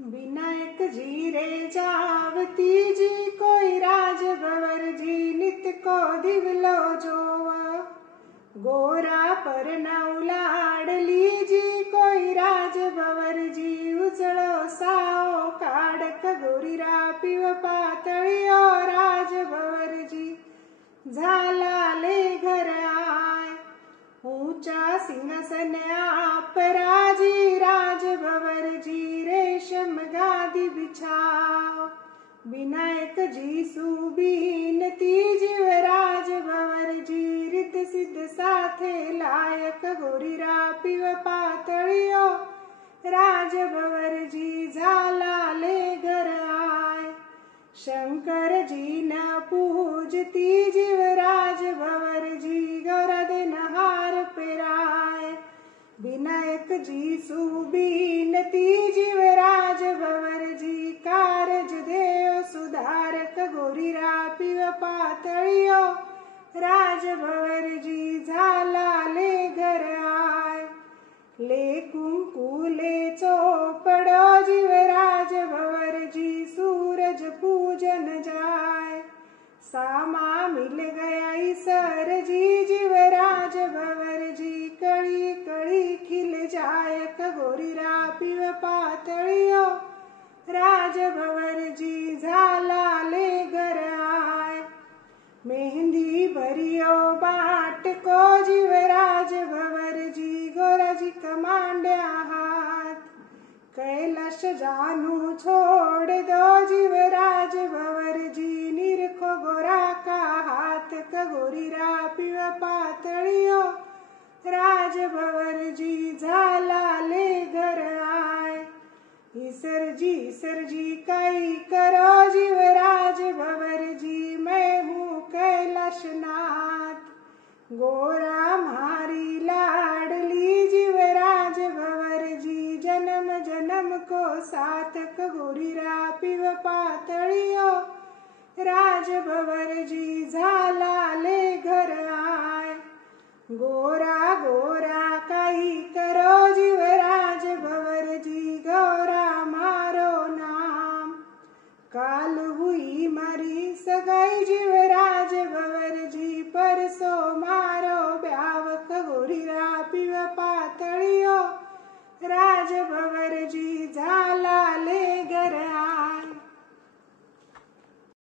विनायक जी रे जावती जी कोई राज भवर जी नित को दिवलो जोवा। गोरा पर नौलाडली जी कोई राज भवर जी उजळो साओ काडक गोरीरा पिव पातळियो राज भवर जी झाला ले घर आय। ऊंचा सिंहासन अपराजी राज भवर जी रेशम गादी बिछाओ। विनायक जी सुबीनती जीवराज भवर जी रिद्ध सिद्ध साथे लायक गोरीरा पिव पातळियो राज भवर जी झाला ले घर आय। शंकर जी न पूजती जीवराज भवर जी गौरा दिन हार पेराय। विनायक जी सुबीनती जीवराज भवर जी कारज देव सुधारक गोरीरा पिव पातळियो राज भवर जी झाला ले घर आय। ले कुंकू ले चौपड़ो जीवराज भवर जी सूरज पूजन जाय। सामा मिल गया ईसर जी जीवराज भवर जी कड़ी कड़ी खिल जायक गोरीरा पिव पातळियो राज भवर जी झाला ले घर आय। मेहंदी भरियो बाट को जीवराज भवर जी गोरा जी कमांड्या हाथ। कैलाश जानू छोड़ दो जीवराज भवर जी निरखो गोरा का हाथ कगोरीरा पिव पातळियो राज भवर जी झाला ले घर आय। ईसर जी काई करो जीवराज भवर जी मैं हूँ कैलाशनाथ। गोरा मारी लाडली जीवराज भवर जी जन्म जन्म को साथ कगोरीरा पिव पातळियो राज भवर जी